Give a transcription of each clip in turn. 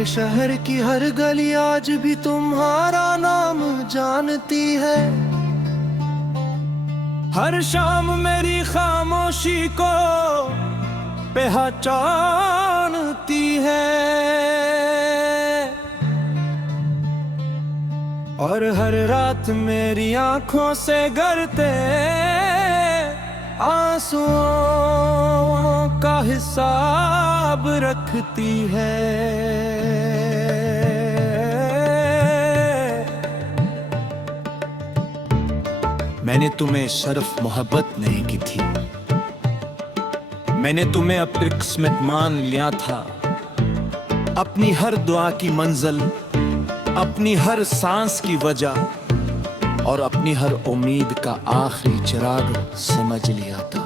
मेरे शहर की हर गली आज भी तुम्हारा नाम जानती है। हर शाम मेरी खामोशी को पहचानती है। और हर रात मेरी आंखों से गिरते आंसुओं का हिसाब रखती है। मैंने तुम्हें शर्फ मोहब्बत नहीं की थी, मैंने तुम्हें अपनी किस्मत मान लिया था। अपनी हर दुआ की मंजिल, अपनी हर सांस की वजह और अपनी हर उम्मीद का आखिरी चिराग समझ लिया था।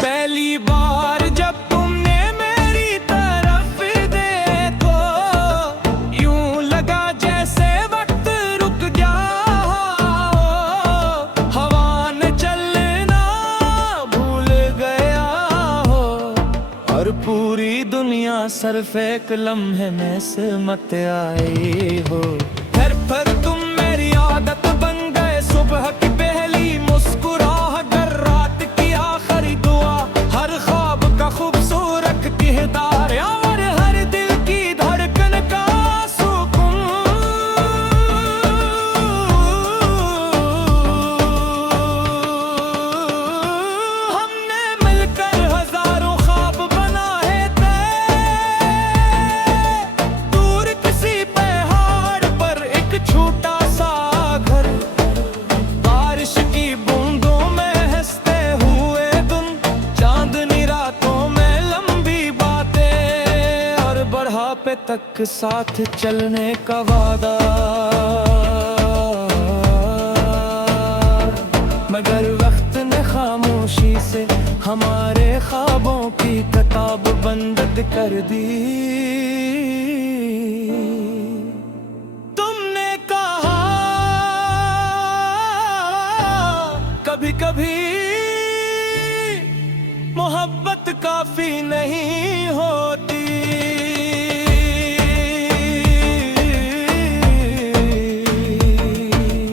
पहली बार जब तुमने मेरी तरफ देखो, यूं लगा जैसे वक्त रुक गया हो। हवा ने चलना भूल गया हो और पूरी दुनिया सिर्फ एक लम्हे में सिमट आई हो। घर पर तुम मेरी आदत बन गए, सुबह की पहली मुस्कुराहट, हर रात की आखिरी दुआ, हर ख्वाब का खूबसूरत किरदार और हर दिल की धड़कन का सुकून। हमने मिलकर हजारों ख्वाब बनाए थे, दूर किसी पहाड़ पर एक छोटा सा घर। बारिश की बूंदों में हंसते हुए दिन, चांदनी रातों में लंबी बातें और बुढ़ापे तक साथ चलने का वादा। मगर वक्त ने खामोशी से हमारे ख्वाबों की किताब बंद कर दी। तुमने कहा कभी कभी मोहब्बत काफी नहीं होती।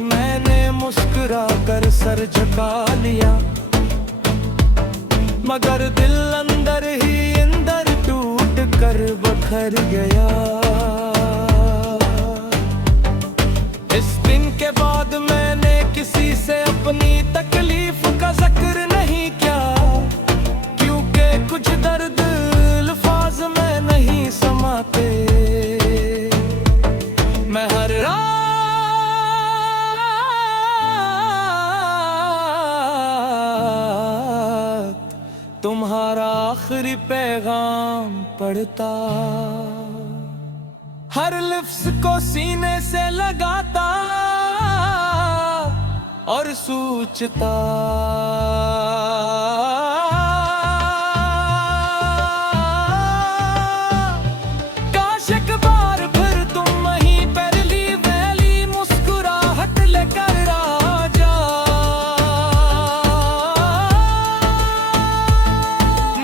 मैंने मुस्कुरा कर सर झुका लिया, मगर दिल अंदर ही अंदर टूट कर बखर गया। इस दिन के बाद मैंने किसी से अपनी तकलीफ का जिक्र नहीं किया, क्योंकि कुछ दर्द अल्फाज में नहीं समाते। मैं हर रात तुम्हारा आखिरी पैगाम पढ़ता, हर लफ्ज को सीने से लगाता और सोचता। काश एक बार फिर तुम वहीं पहली वैली मुस्कुराहट लेकर आ जा।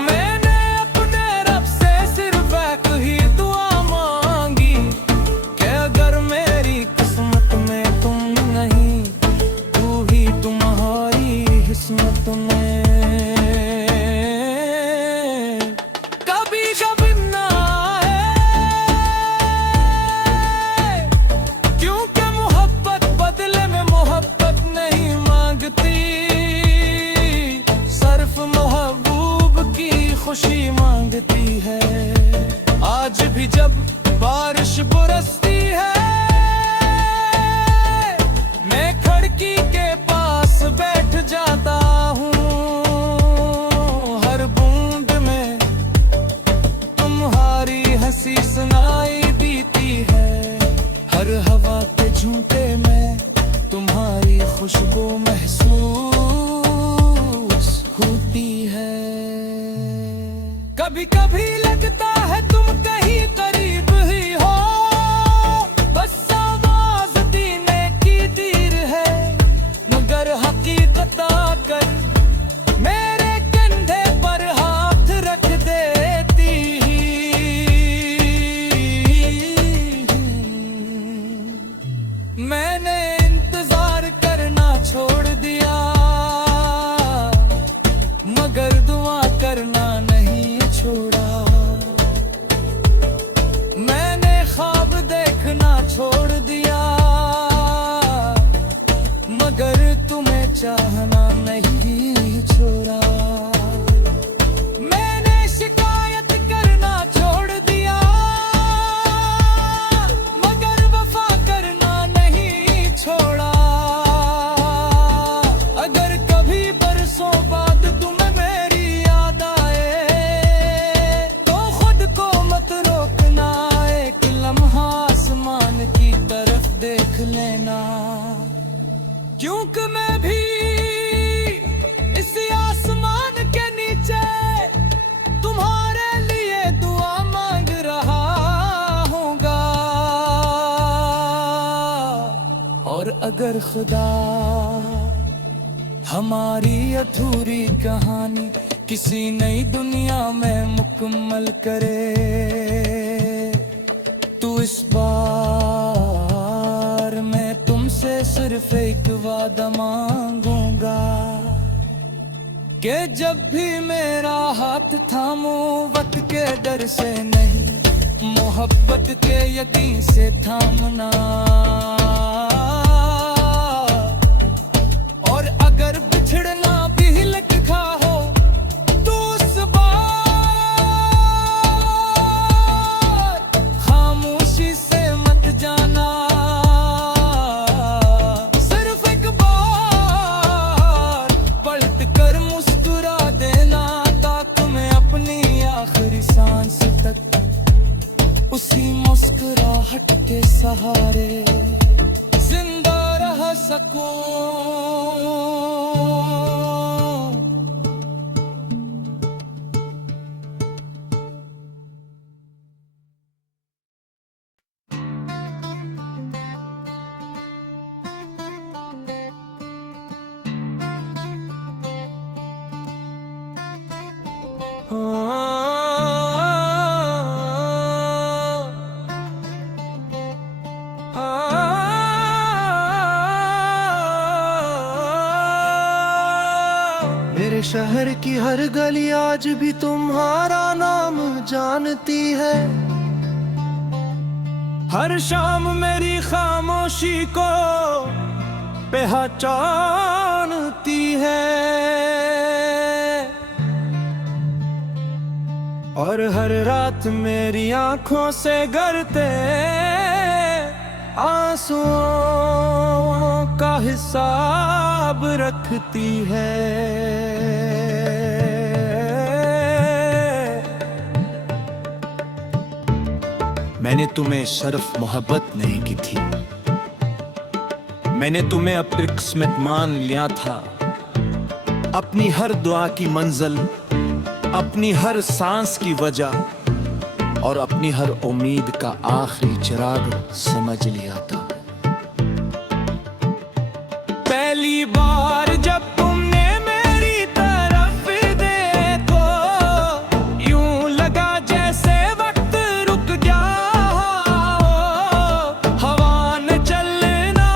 मैंने अपने रब से सिर्फ एक ही दुआ मांगी कि अगर मेरी किस्मत में तुम नहीं, तू ही तुम्हारी किस्मत में। कभी कभी ना आए, क्योंकि मोहब्बत बदले में मोहब्बत नहीं मांगती, सिर्फ महबूब की खुशी मांगती है। आज भी जब बारिश बरसती है, मैं खिड़की के पास बैठ जाता हूँ। हर बूंद में तुम्हारी हंसी सुनाई देती है, हर हवा के झोंके में तुम्हारी खुशबू महसूस होती है। कभी कभी लगता है तुम कहीं करीब ही हो, बस आवाज देने की देर है, मगर हकीकत आकर मेरे कंधे पर हाथ रख देती ही मगर तुम्हें चाहना नहीं छोड़ा। मैंने शिकायत करना छोड़ दिया, मगर वफा करना नहीं छोड़ा। अगर कभी बरसों बाद तुम्हें मेरी याद आए तो खुद को मत रोकना, एक लम्हा आसमान की तरफ देख लेना। क्योंकि मैं भी इसी आसमान के नीचे तुम्हारे लिए दुआ मांग रहा हूँगा। और अगर खुदा हमारी अधूरी कहानी किसी नई दुनिया में मुकम्मल करे तो इस बार मैं तुमसे सिर्फ एक वादा मांगूंगा कि जब भी मेरा हाथ थामो वक्त के डर से नहीं, मोहब्बत के यकीन से थामना। और अगर बिछड़ना भी लिखा हो तो उस बार खामोशी से मत जाना। सिर्फ एक बार पलट कर मुस्कुरा देना, ताकि मैं अपनी आखिरी सांस तक उसी मुस्कुराहट के सहारे जिंदा रह सकूं। मेरे शहर की हर गली आज भी तुम्हारा नाम जानती है। हर शाम मेरी खामोशी को पहचानती है। और हर रात मेरी आंखों से गिरते आंसुओं का हिसाब रखती है। मैंने तुम्हें शर्फ मोहब्बत नहीं की थी, मैंने तुम्हें अपनी किस्मत मान लिया था। अपनी हर दुआ की मंजिल, अपनी हर सांस की वजह और अपनी हर उम्मीद का आखिरी चिराग समझ लिया था। पहली बार जब तुमने मेरी तरफ देखो, यूं लगा जैसे वक्त रुक गया हो। हवा न चलना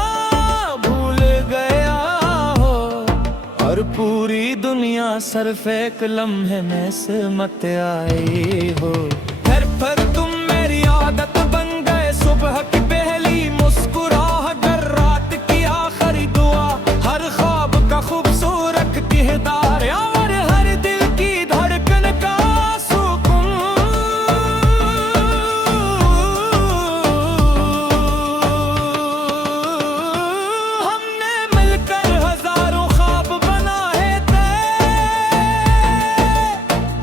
भूल गया हो, और पूरी दुनिया सिर्फ एक लम्हे में सिमट आई हो। घर पर तुम मेरी आदत बन गए, सुबह की पहली मुस्कुराहट, रात की आखिरी दुआ, हर ख्वाब का खूबसूरत किरदार, और हर दिल की धड़कन का सुकून। हमने मिलकर हजारों ख्वाब बनाए थे,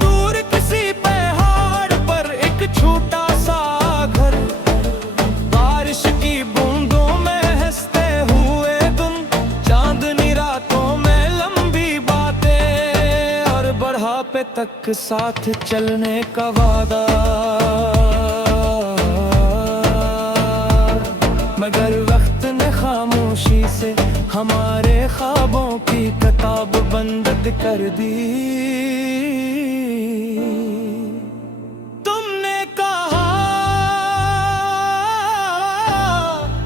दूर किसी पहाड़ पर एक छोटा सा घर। बारिश की बूंदों में हंसते हुए दिन, चांदनी रातों में लंबी बातें, और बढ़ापे तक साथ चलने का वादा। मगर वक्त ने खामोशी से हमारे ख्वाबों की किताब बंद कर दी। तुमने कहा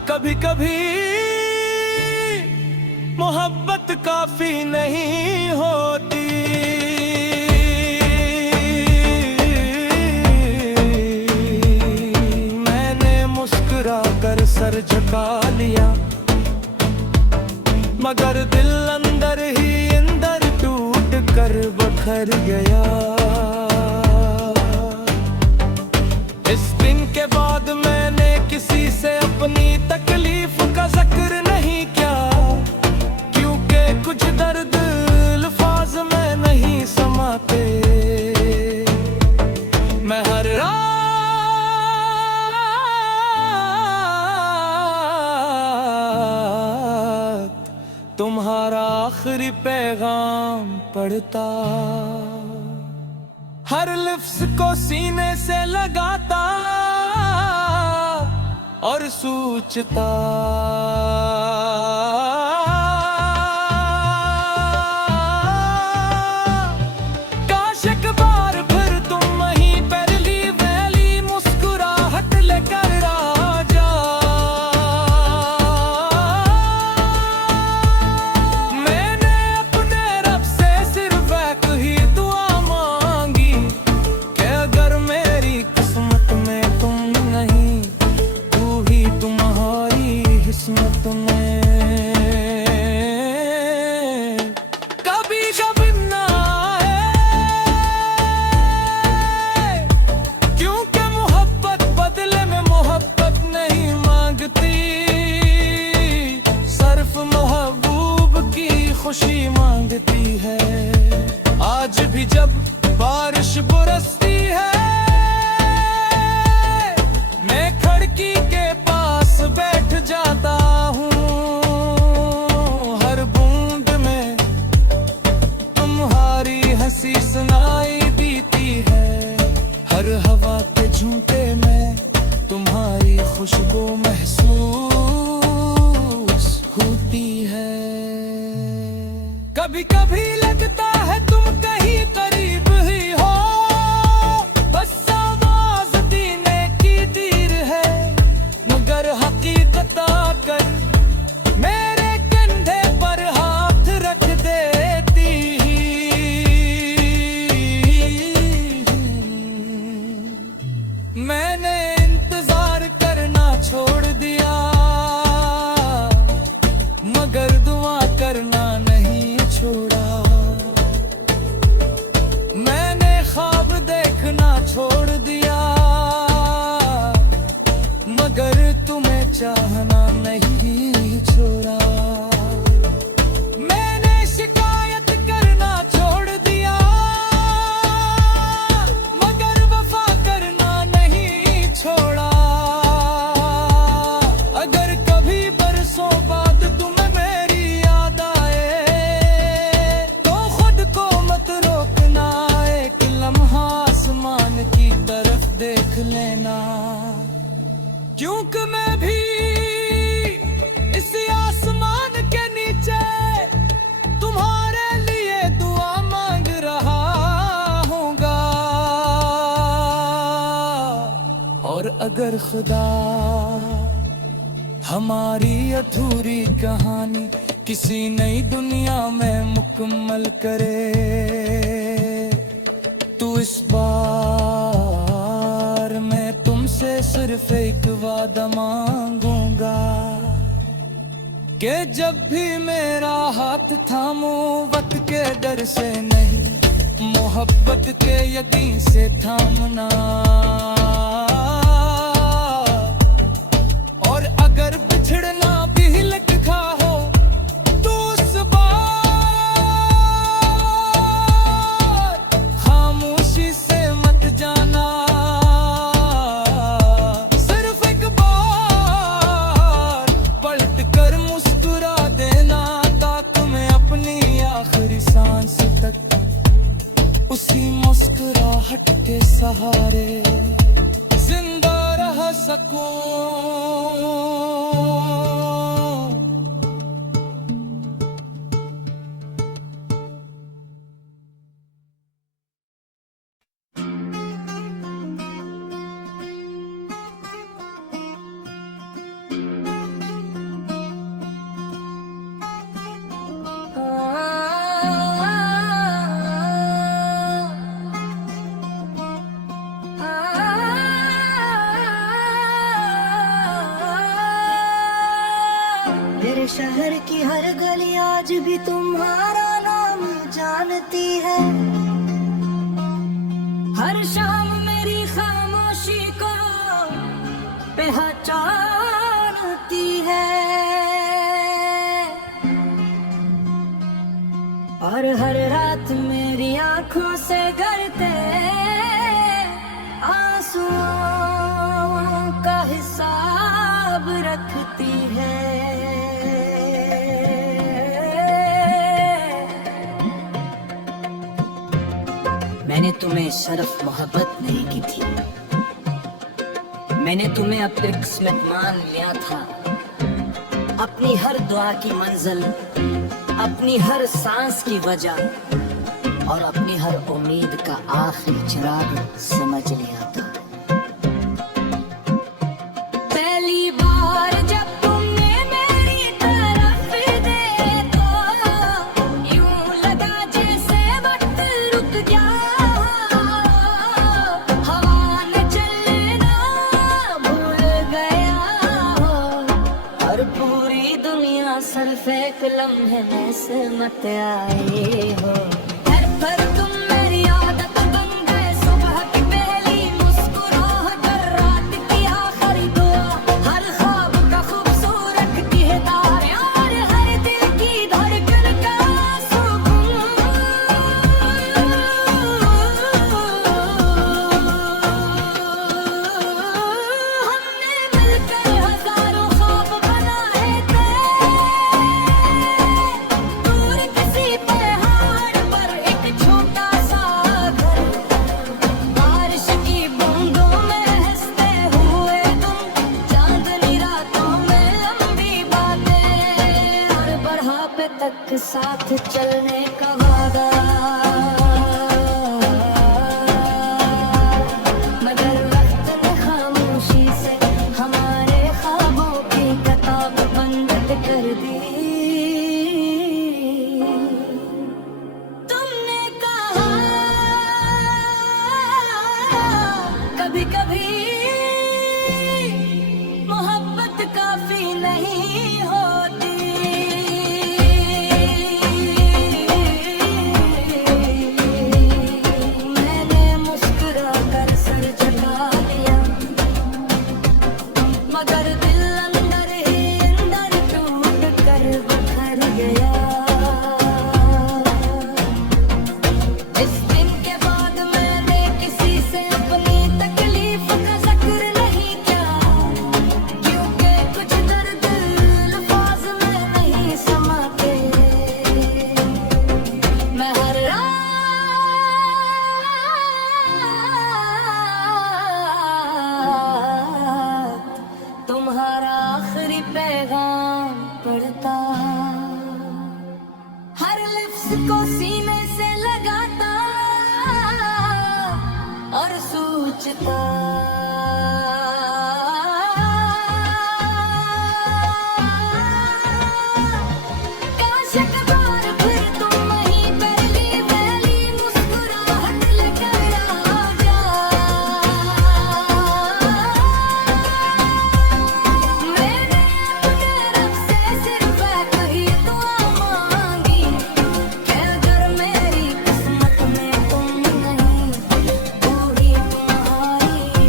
कभी कभी मोहब्बत काफी नहीं होती। मैंने मुस्कुरा कर सर झुका लिया, मगर दिल अंदर ही अंदर टूट कर बखर गया। इस दिन के बाद मैंने किसी से अपनी तकलीफ का जिक्र नहीं किया, क्योंकि कुछ दर्द अल्फाज में नहीं समाते। मैं हर रात तुम्हारा आखिरी पैगाम पढ़ता, हर लफ्ज को सीने से लगाता और सोचता, काश एक बार फिर तुम वहीं पहली वैली मुस्कुराहट लेकर आ जा। मैंने अपने रब से सिर्फ एक ही दुआ मांगी कि अगर मेरी किस्मत में तुम नहीं, तू ही तुम्हारी किस्मत में। कभी कभी ना आए, क्योंकि मोहब्बत बदले में मोहब्बत नहीं मांगती, सिर्फ महबूब की खुशी मांगती है। आज भी जब बारिश बरसती है, मैं खिड़की के पास बैठ जाता हूँ। हर बूंद में तुम्हारी हंसी सुनाई देती है, हर हवा के झोंके में तुम्हारी खुशबू महसूस होती है। कभी कभी लगता है तुम कहीं करीब ही हो, बस आवाज देने की देर है, मगर हकीकत आकर मेरे कंधे पर हाथ रख देती। मैंने इंतजार करना छोड़ दिया, मगर दुआ करना नहीं छोड़ा। मैंने ख्वाब देखना छोड़ दिया, मगर तुम्हें चाहना नहीं छोड़ा। मैंने शिकायत करना छोड़ दिया, मगर वफा करना नहीं छोड़ा। अगर कभी बरसों बाद तुम्हें मेरी याद आए, तो खुद को मत रोकना, एक लम्हा आसमान की तरफ देख लेना, क्योंकि मैं भी इस आसमान के नीचे तुम्हारे लिए दुआ मांग रहा हूँगा। और अगर खुदा हमारी अधूरी कहानी किसी नई दुनिया में मुकम्मल करे, तो इस बार मैं तुमसे सिर्फ एक वादा मांगूंगा कि जब भी मेरा हाथ थामो, वक्त के डर से नहीं, मोहब्बत के यकीन से थामना। और अगर बिछड़ना भी लिखा हो, तो उस बार खामोशी से मत जाना, सिर्फ एक बार पलट कर मुस्कुरा देना, ताकि मैं अपनी आखिरी सांस तक उसी मुस्कुराहट के सहारे आज भी तुम्हारा नाम जानती है। हर शाम मेरी खामोशी को पहचानती है, और हर रात मेरी आंखों से गिरते आंसुओं का हिसाब रखती है। मैंने तुम्हें सिर्फ मोहब्बत नहीं की थी, मैंने तुम्हें अपनी किस्मत मान लिया था। अपनी हर दुआ की मंजिल, अपनी हर सांस की वजह और अपनी हर उम्मीद का आखिरी चिराग समझ लिया था। पहली बार जब तुमने मेरी तरफ देखा, यूं लगा जैसे वक्त रुक गया, हवा ने चलना भूल गया हो, और पूरी दुनिया सिर्फ एक लम्हे में सिमट आए हो। घर पर तुम मेरी आदत बन गए, सुबह की पहली मुस्कुराहट और रात की आखिरी दुआ, हर ख्वाब का खूबसूरत किरदार, और हर दिल की धड़कन का सुकून। हमने मिलकर हजारों ख्वाब बनाए थे, दूर किसी पहाड़ पर एक छोटा सा घर, बारिश की बूंदों में हंसते हुए तुम, चांदनी रातों में लंबी बातें, और बढ़ापे तक साथ चलने का वादा। मगर वक्त ने खामोशी से हमारे ख्वाबों की किताब बंद कर दी। तुमने कहा कभी कभी मोहब्बत काफी नहीं होती, मैंने मुस्कुरा कर सर झुका लिया, मगर दिल अंदर ही अंदर टूट कर बिखर गया। इस दिन के बाद मैंने किसी से अपनी तकलीफ का जिक्र नहीं किया, क्योंकि कुछ दर्द अल्फाज में नहीं समाते। मैं हर रात तुम्हारा आखिरी पैगाम पढ़ता, हर लफ्ज को सीने से लगाता और सोचता, काश एक बार फिर तुम वहीं पहली पहली मुस्कुराहट लेकर आ जाओ। मैंने अपने रब से सिर्फ एक ही दुआ मांगी, कि अगर मेरी किस्मत में तुम नहीं, तू ही तुम्हारी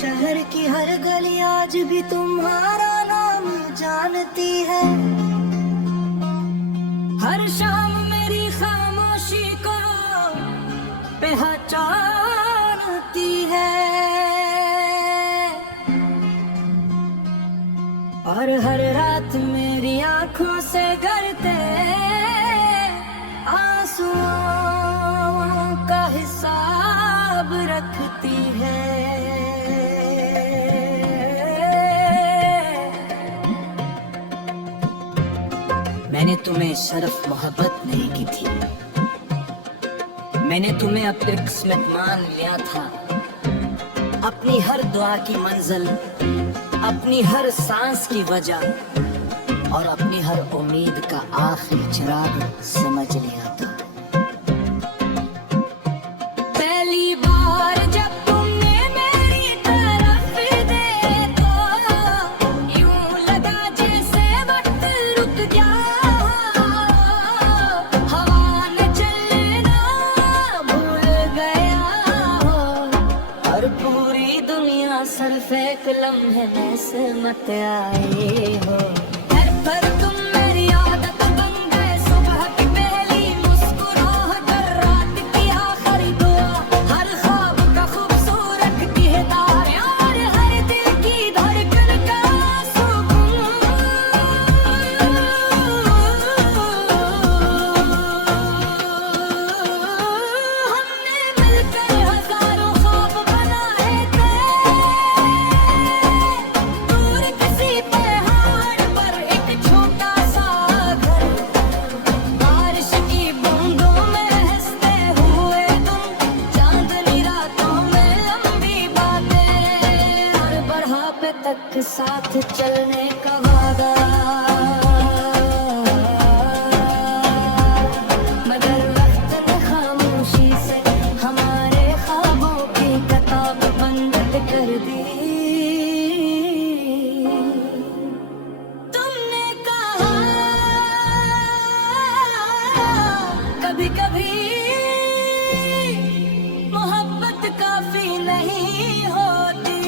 शहर की हर गली आज भी तुम्हारा नाम जानती है। हर शाम मेरी खामोशी को पहचानती है। और हर रात मेरी आंखों से गिरते आंसुओं का हिसाब रखती है। मैंने तुम्हें सिर्फ मोहब्बत नहीं की थी, मैंने तुम्हें अपनी किस्मत मान लिया था। अपनी हर दुआ की मंजिल, अपनी हर सांस की वजह और अपनी हर उम्मीद का आखिरी चिराग समझ लिया था। पहली बार जब तुमने मेरी तरफ देखा, यूं लगा जैसे वक्त रुक गया। हवा ने चलना भूल गया हो और पूरी दुनिया सिर्फ एक लम्हे में सिमट आए हो। घर पर तुम मेरी आदत बन गए, सुबह की पहली मुस्कुराहट, रात की आखिरी दुआ, हर ख्वाब का खूबसूरत किरदार और हर दिल की धड़कन का सुकून। हमने मिलकर हजारों ख्वाब बनाए थे, दूर किसी पहाड़ पर एक छोटा सा घर। बारिश की बूंदों में हंसते हुए तुम, चांदनी रातों में लंबी बातें और बढ़ापे तक साथ चलने का वादा। मगर वक्त ने खामोशी से हमारे ख्वाबों की किताब बंद कर दी। तुमने कहा कभी कभी मोहब्बत काफी नहीं होती।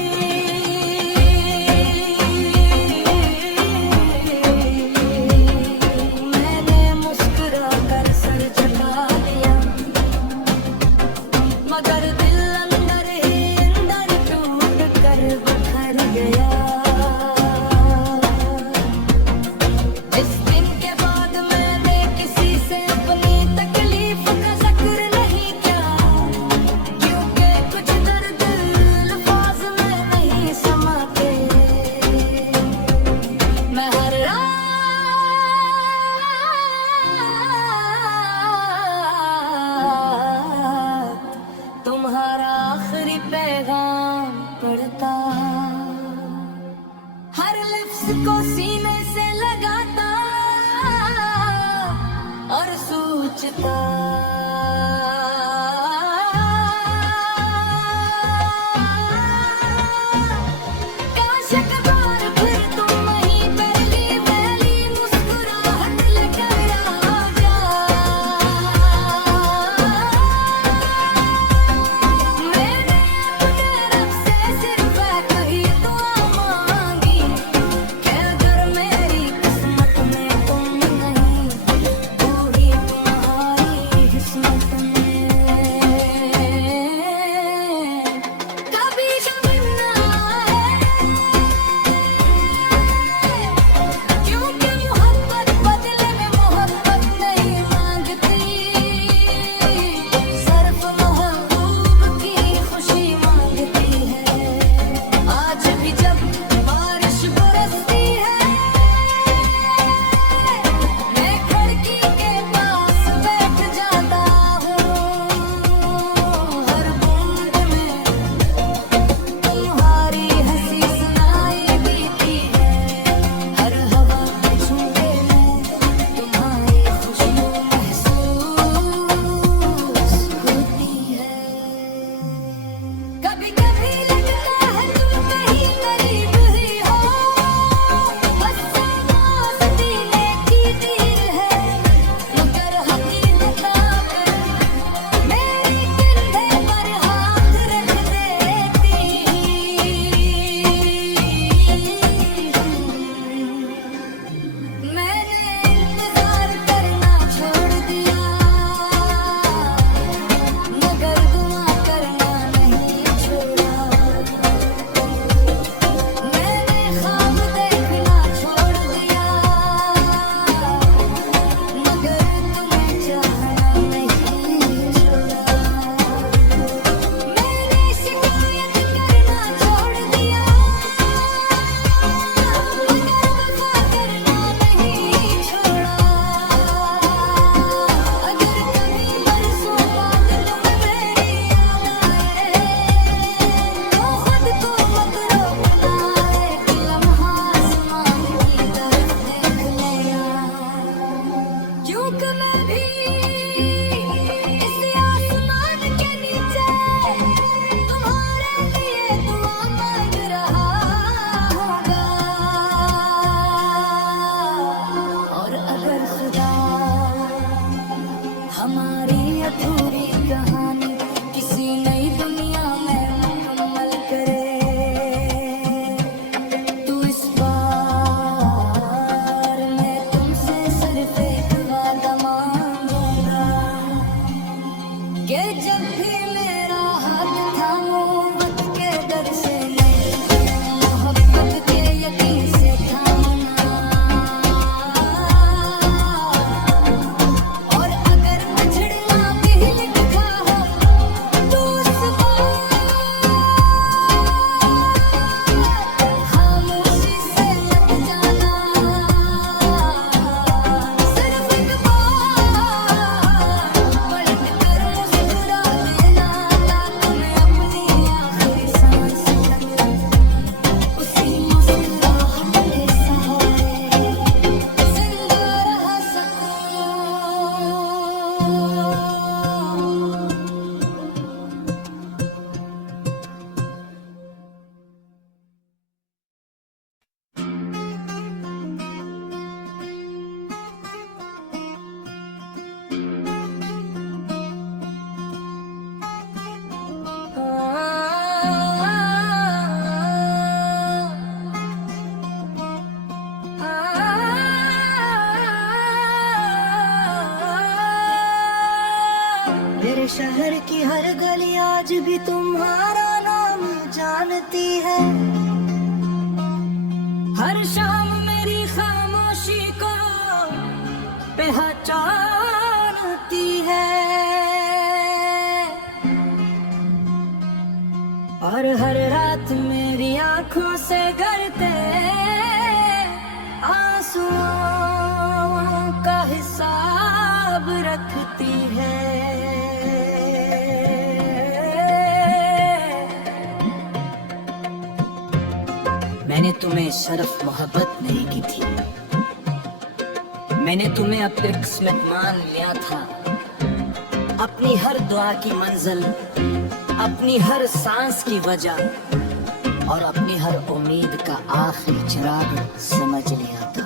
मैंने मुस्कुरा कर सर झुका लिया, मगर दिल अंदर ही अंदर टूट कर बिखर गया। इस दिन के बाद मैंने किसी से अपनी तकलीफ का जिक्र नहीं किया, क्योंकि कुछ दर्द अल्फाज में नहीं समाते। मैं हर रात तुम्हारा आखिरी पैगाम पढ़ता, हर लफ्ज को सीने से लगाता और सोचता। काश एक बार फिर तुम वहीं पहली पहली मुस्कुराहट लेकर आ जा। मैंने अपने रब से सिर्फ एक ही दुआ मांगी कि अगर मेरी किस्मत में तुम नहीं, तू ही तुम्हारी चूक मैं भी इस आसमान के नीचे तुम्हारे लिए दुआ मांग रहा होगा। और अगर खुदा हमारी अधूरी कहानी किसी नई दुनिया में मुकम्मल करे, तो इस बार मैं तुमसे सिर्फ एक वादा मांगूंगा कि जब भी मेरा हाथ थामो वक्त के डर से नहीं, मोहब्बत के यकीन से थामना। और अगर बिछड़ना भी लिखा हो तो उस बार खामोशी से मत जाना। सिर्फ एक बार पलट कर मुस्कुरा देना, ताकि मैं अपनी आखिरी सांस तक उसी मुस्कुराहट के सहारे जिंदा रह सकूं। मेरे शहर की हर गली आज भी तुम्हारा नाम जानती है। हर शाम मेरी खामोशी को पहचानती है। और हर रात मेरी आंखों से गिरते आंसुओं का हिसाब रखती है। मैंने तुम्हें शरफ मोहब्बत नहीं की थी, मैंने तुम्हें अपनी किस्मत मान लिया था। अपनी हर दुआ की मंजिल, अपनी हर सांस की वजह और अपनी हर उम्मीद का आखिरी चिराग समझ लिया था।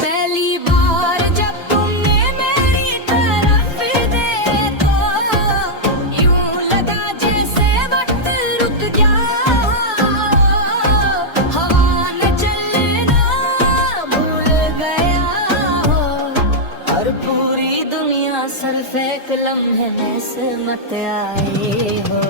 पहली बार जब तुमने मेरी तरफ देखा, यूं लगा जैसे वक्त रुक गया। हवा न चलना भूल गया हो, और पूरी दुनिया सिर्फ एक लम्हे में से मत आए हो।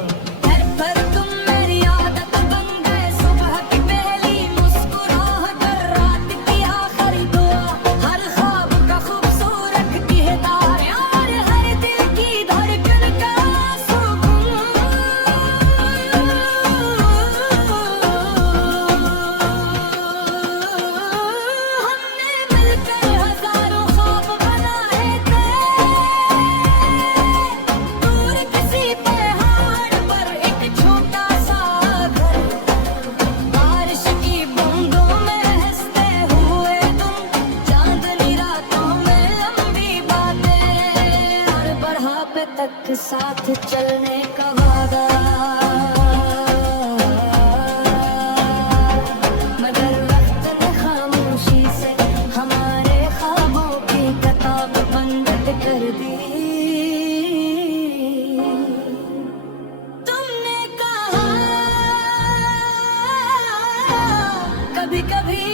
घर पर तुम मेरी आदत बन गए, सुबह की पहली मुस्कुराहट और रात की आखिरी दुआ। हर ख्वाब का खूबसूरत किरदार और हर दिल की धड़कन का सुकून। हमने मिलकर हजारों ख्वाब बनाए थे, दूर किसी पहाड़ पर एक छोटा सा घर। बारिश की बूंदों में हंसते हुए तुम, चांदनी रातों में लंबी बातें और बढ़ापे तक साथ चलने का वादा। मगर वक्त ने खामोशी से हमारे ख्वाबों की किताब बंद कर दी। तुमने कहा कभी कभी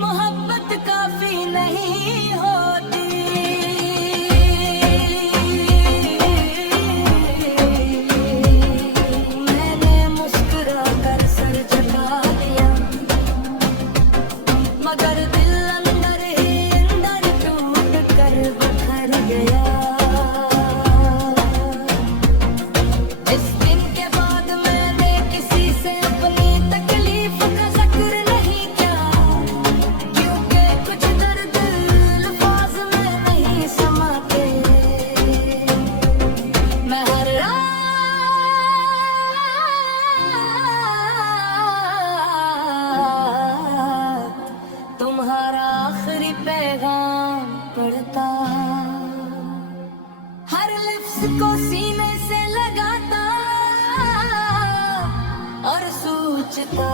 मोहब्बत काफी नहीं होती। मैंने मुस्कुरा कर सर झुका दिया, मगर दिल अंदर ही अंदर टूट कर बिखर गया। जिस दिन के बाद मैंने किसी से अपनी तकलीफ का जिक्र नहीं किया, क्योंकि कुछ दर्द अल्फाज में नहीं समाते। मैं हर रात का।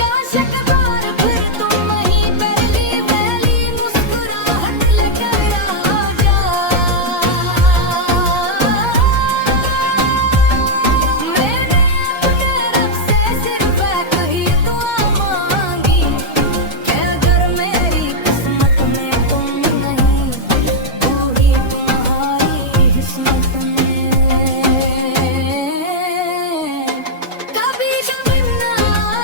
काश एक बार फिर तुम वहीं पहली पहली मुस्कुराहट लेकर आ जा। मैंने अपने रब से सिर्फ एक ही दुआ मांगी कि अगर मेरी किस्मत में तुम नहीं, पूरी तुम्हारी किस्मत में कभी तमन्ना है,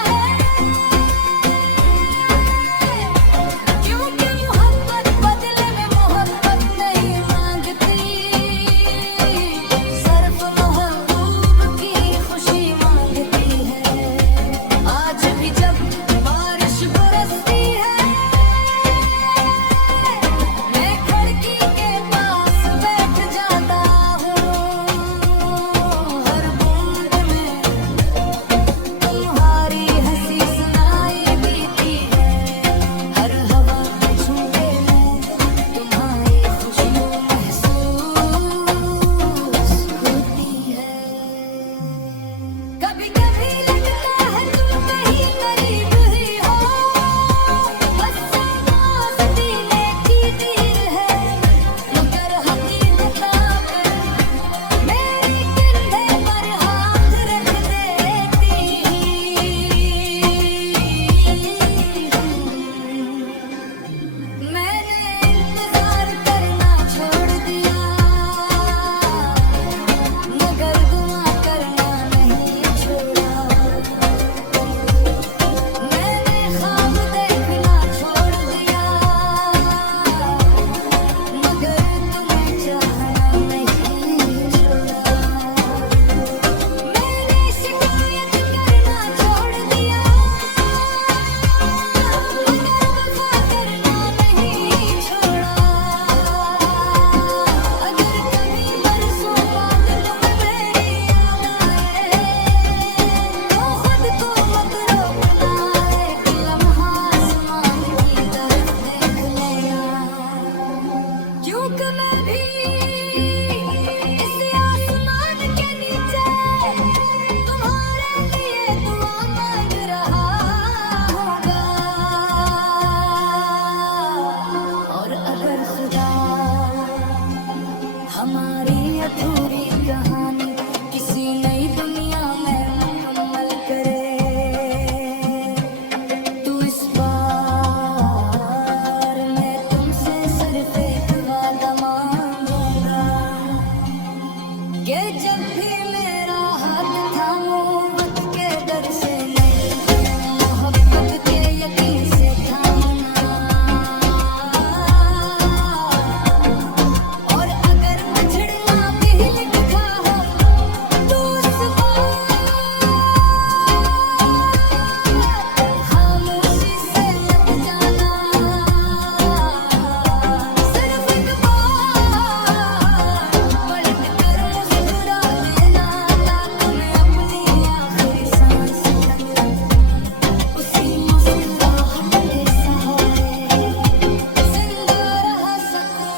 क्योंकि मोहब्बत बदले में मोहब्बत नहीं मांगती, सिर्फ महबूब की खुशी मांगती है। आज भी जब बारिश बरसती है, मैं खिड़की के पास बैठ जाता हूँ, हर बूंद में तुम्हारी हंसी सुनाई देती है, हर हवा के झोंके में तुम्हारी खुशबू महसूस होती है। कभी कभी लगता है तुम कहीं करीब ही हो, बस सांस सीने की तीर है, मगर हकीकत मेरे कंधे पर हाथ रख देती। मैंने इंतजार करना छोड़ दिया, मगर दुआ करना नहीं छोड़ा। मैंने ख्वाब देखना छोड़ दिया, मगर तुम्हें चाहना नहीं छोड़ा। मैंने शिकायत करना छोड़ दिया, मगर वफा करना नहीं छोड़ा। अगर कभी बरसों बाद तुम मेरी याद आए, तो खुद को मत रोकना, एक लम्हा आसमान की तरफ देख लेना, क्योंकि मैं भी इस आसमान के नीचे तुम्हारे लिए दुआ मांग रहा होगा। और अगर खुदा हमारी अधूरी कहानी किसी नई दुनिया में मुकम्मल करे, तो इस बार मैं तुमसे सिर्फ एक वादा मांगूंगा कि जब भी मेरा हाथ थामो, वक्त के डर से नहीं, मोहब्बत के यकीन से थामना। और अगर बिछड़ना भी लिखा हो, तो उस खामोशी से मत जाना, सिर्फ एक बार पलट कर मुस्कुरा देना, ताकि मैं अपनी आखिरी सांस तक उसी मुस्कुराहट के सहारे जिंदा रह सकूं।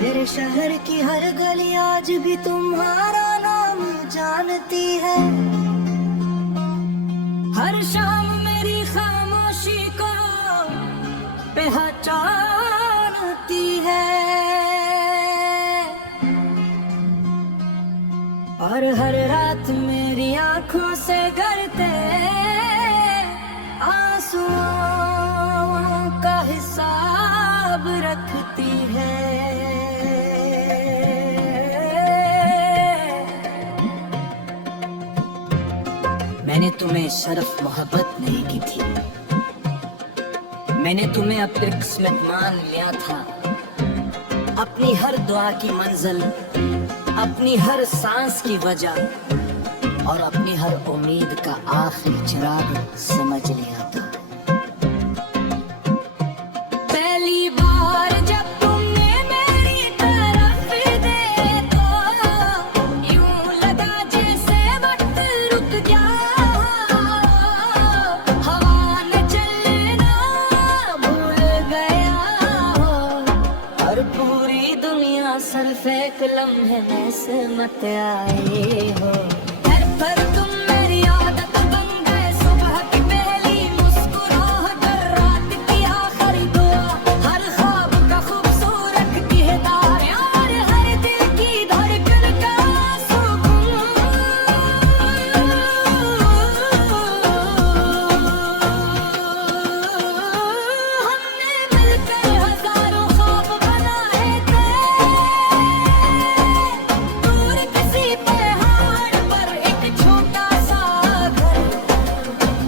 मेरे शहर की हर गली आज भी तुम्हारा नाम जानती है, हर शाम मेरी खामोशी को पहचानती है, और हर रात मेरी आंखों से गिरते आंसुओं का हिसाब रखती है। मैंने तुम्हें सिर्फ मोहब्बत नहीं की थी, मैंने तुम्हें अपनी किस्मत मान लिया था। अपनी हर दुआ की मंजिल, अपनी हर सांस की वजह और अपनी हर उम्मीद का आखिरी चिराग समझ लिया था। पहली बार जब तुमने मेरी तरफ देखा, यूं लगा जैसे वक्त रुक गया। हवा न चलना भूल गया हो, और पूरी दुनिया सिर्फ एक लम्हे में से मत आए हो। घर पर तुम मेरी आदत बन गए, सुबह की पहली मुस्कुराहट और रात की आखिरी दुआ, हर ख्वाब का खूबसूरत किरदार और हर दिल की धड़कन का सुकून। हमने मिलकर हजारों ख्वाब बनाए थे, दूर किसी पहाड़ पर एक छोटा सा घर,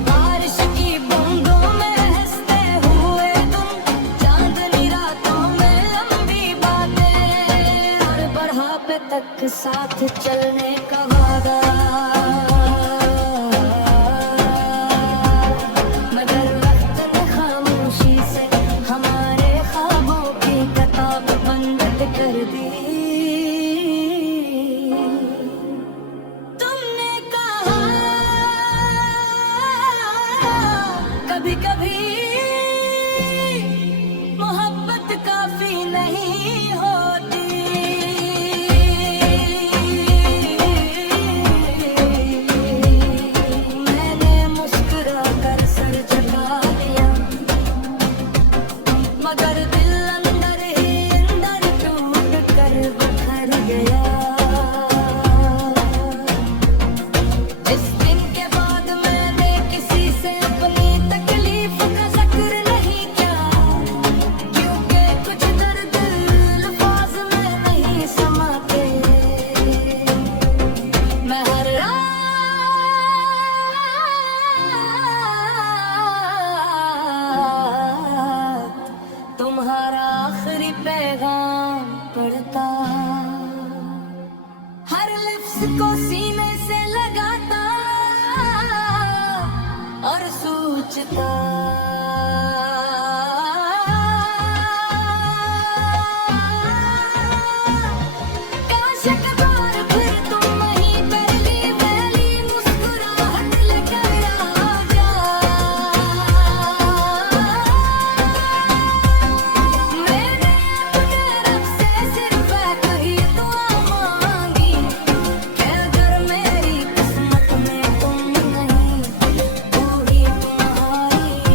बारिश की बूंदों में हंसते हुए तुम, चांदनी रातों में लंबी बातें और बढ़ापे तक साथ चलने का वादा। मगर वक्त ने खामोशी से हमारे ख्वाबों की किताब बंद कर दी। तुमने कहा कभी कभी मोहब्बत काफी नहीं होती। मैंने मुस्कुरा कर सर झुका लिया, मगर दिल अंदर ही अंदर टूट कर बिखर गया। जिस दिन के बाद मैंने किसी से अपनी तकलीफ का जिक्र नहीं किया, क्योंकि कुछ दर्द अल्फाज में नहीं समाते। मैं हर रात तुम्हारा आखिरी पैगाम पढ़ता, हर लफ्ज को सीने से लगाता और सोचता, काश एक बार फिर तुम वहीं पहली पहली मुस्कुराहट लेकर आ जाओ। मैंने अपने रब से सिर्फ एक ही दुआ मांगी कि अगर मेरी किस्मत में तुम नहीं, तू ही तुम्हारी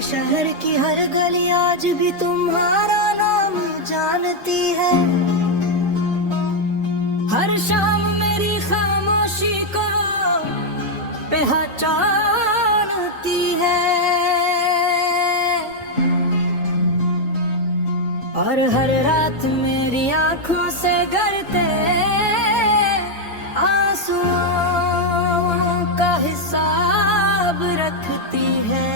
मेरे शहर की हर गली आज भी तुम्हारा नाम जानती है। हर शाम मेरी खामोशी को पहचानती है। और हर रात मेरी आंखों से गिरते आंसुओं का हिसाब रखती है।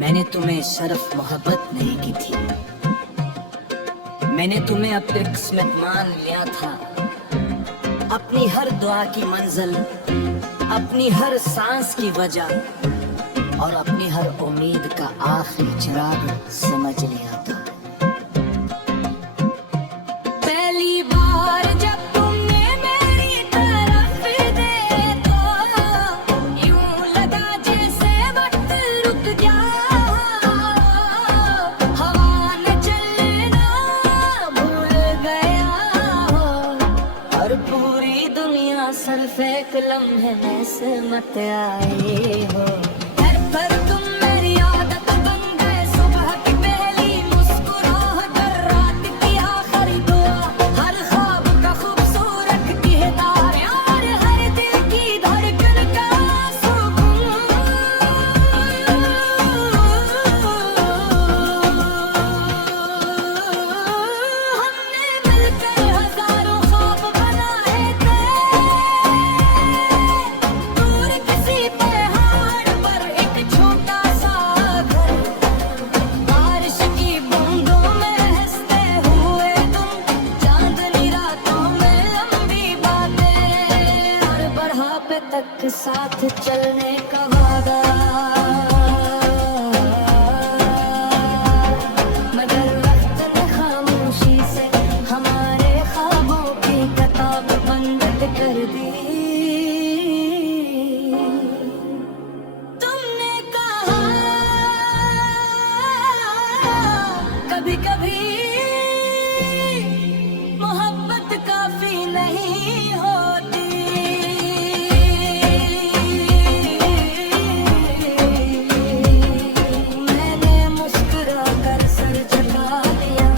मैंने तुम्हें शर्फ मोहब्बत नहीं की थी, मैंने तुम्हें अपनी किस्मत मान लिया था। अपनी हर दुआ की मंजिल, अपनी हर सांस की वजह और अपनी हर उम्मीद का आखिरी चिराग समझ लिया था। पहली बार जब तुमने मेरी तरफ देखा, यूं लगा जैसे वक्त रुक गया। हवा ने चलना भूल गया हो और पूरी दुनिया सिर्फ एक लम्हे में सिमट आए हो। घर पर तुम मेरी आदत बन गए, सुबह की पहली मुस्कुराहट और रात की आखिरी दुआ। हर ख्वाब का खूबसूरत किरदार और हर दिल की धड़कन का सुकून। हमने मिलकर हजारों ख्वाब बनाए थे, दूर किसी पहाड़ पर एक छोटा सा घर। बारिश की बूंदों में हंसते हुए तुम, चांदनी रातों में लंबी बातें और बढ़ापे तक साथ चलने का वादा। मगर वक्त ने खामोशी से हमारे ख्वाबों की किताब बंद कर दी। तुमने कहा कभी कभी मोहब्बत काफी नहीं होती। मैंने मुस्कुरा कर सर झुका लिया,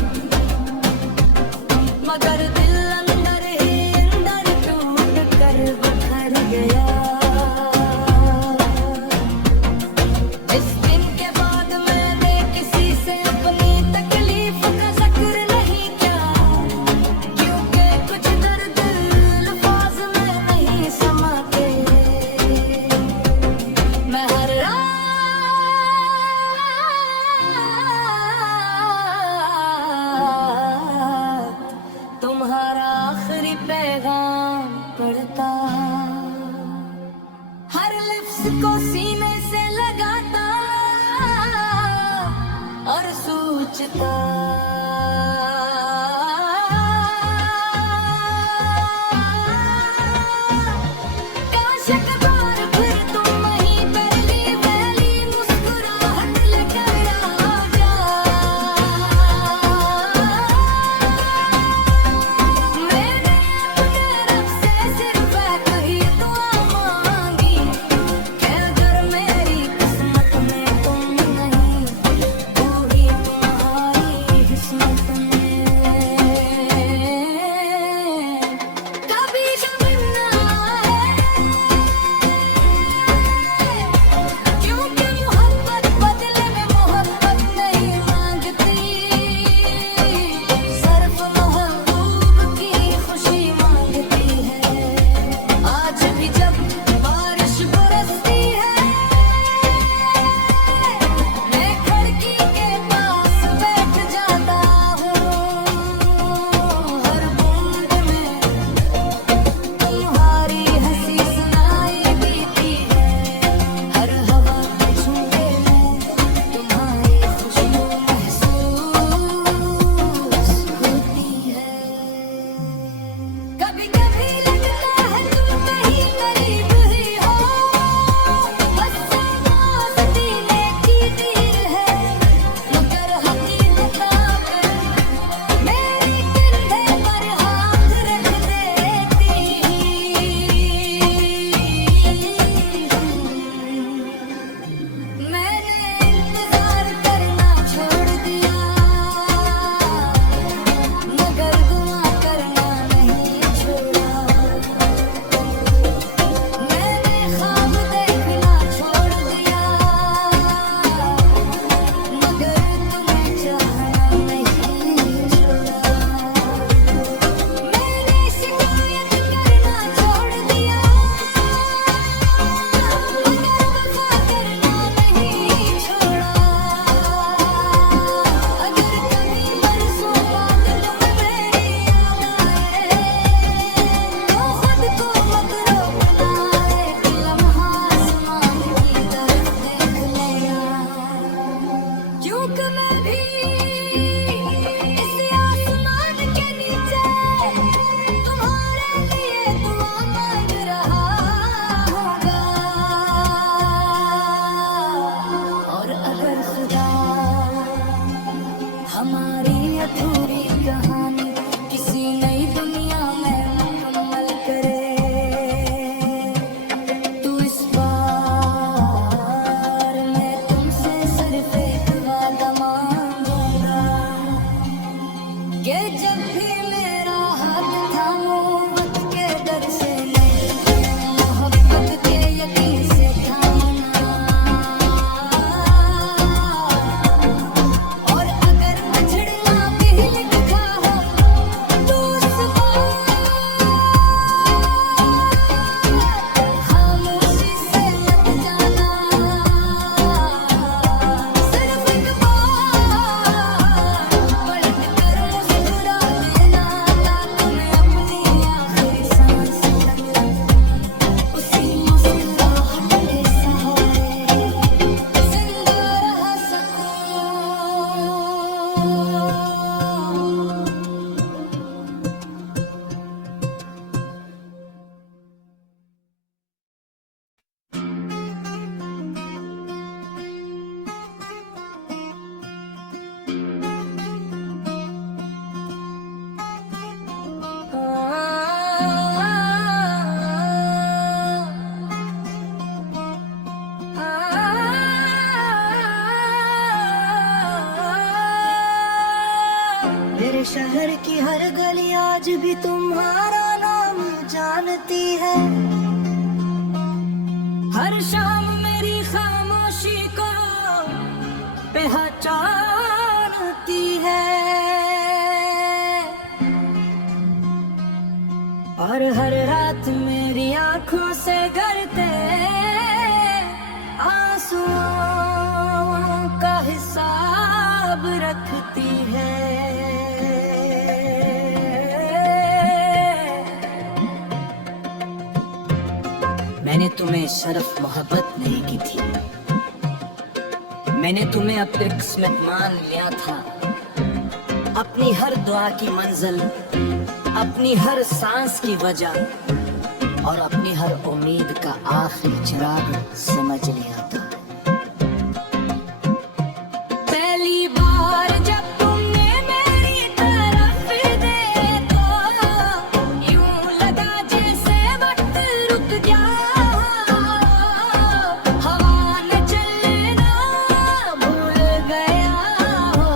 मगर दिल अंदर ही अंदर टूट कर बिखर गया। इस दिन के बाद मैंने किसी से अपनी तकलीफ का जिक्र नहीं किया, क्योंकि कुछ दर्द अल्फाज में नहीं समाते। मैं हर रात तुम्हारा आखिरी पैगाम पढ़ता, हर लिप्स को सीने से लगाता और सोचता। काश एक बार फिर तुम वहीं पहली पहली मुस्कुराहट लेकर आ जा। मैंने अपने रब से सिर्फ एक ही दुआ मांगी कि अगर मेरी किस्मत में तुम नहीं, तू ही तुम्हारी मैं भी इस आसमान के नीचे तुम्हारे लिए दुआ मांग रहा होगा। और अगर खुदा हमारी अधूरी कहानी किसी नई दुनिया में मुकम्मल करे, तो इस बार मैं तुमसे सिर्फ एक वादा मांगूंगा कि जब भी मेरा हाथ थामो वक्त के डर से नहीं, मोहब्बत के यकीन से थामना। और अगर बिछड़ना भी लिखा हो तो उस बार खामोशी से मत जाना। सिर्फ एक बार पलट कर मुस्कुरा देना, ताकि मैं अपनी आखिरी सांस तक उसी मुस्कुराहट के सहारे जिंदा रह सकूं। मेरे शहर की हर गली आज भी तुम्हारा नाम जानती है। हर शाम मेरी खामोशी को पहचानती है। और हर रात मेरी आंखों से गिरते आंसुओं का हिसाब रखती है। मैंने तुम्हें सिर्फ मोहब्बत नहीं की थी, मैंने तुम्हें अपनी किस्मत मान लिया था। अपनी हर दुआ की मंजिल, अपनी हर सांस की वजह और अपनी हर उम्मीद का आखिरी चिराग समझ लिया था। पहली बार जब तुमने मेरी तरफ देखा, यूं लगा जैसे वक्त रुक गया। हवा ने चलना भूल गया हो,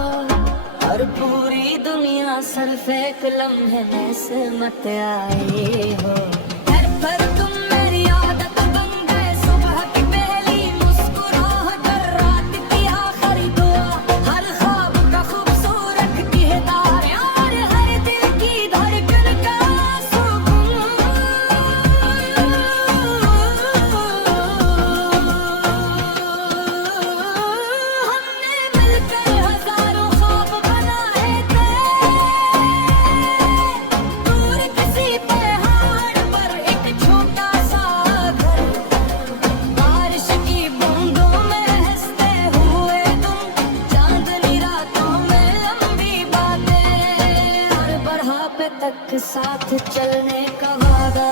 और पूरी दुनिया सिर्फ एक लम्हे में से मत आए हो। घर पर तुम मेरी आदत बन गए, सुबह की पहली मुस्कुराहट और रात की आखिरी दुआ, हर ख्वाब का खूबसूरत किरदार और हर दिल की धड़कन का सुकून। हमने मिलकर हजारों ख्वाब बनाए थे, दूर किसी पहाड़ पर एक छोटा सा घर। बारिश की बूंदों में हंसते हुए तुम, चांदनी रातों में लंबी बातें और बढ़ापे तक साथ चलने का वादा।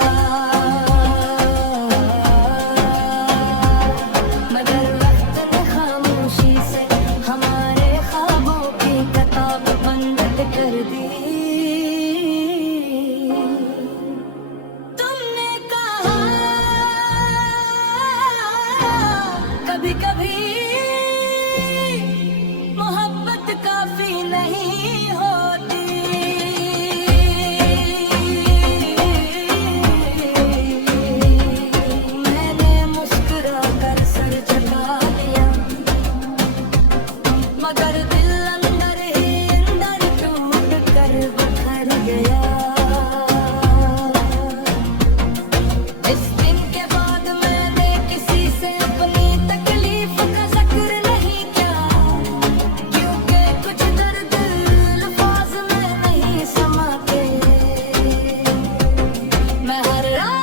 मगर वक्त ने खामोशी से हमारे ख्वाबों की किताब बंद कर दी। तुमने कहा कभी कभी मोहब्बत काफी नहीं होती। मैंने मुस्कुरा कर सर झुका लिया, मगर दिल अंदर ही अंदर टूट कर बिखर गया। इस दिन के बाद मैंने किसी से अपनी तकलीफ का जिक्र नहीं किया, क्योंकि कुछ दर्द अल्फाज में नहीं समाते। मैं हर रात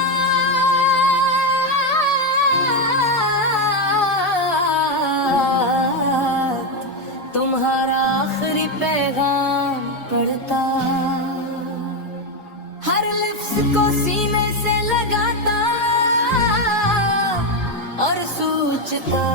तुम्हारा आखिरी पैगाम पढ़ता, हर लफ्ज को सीने से लगाता और सोचता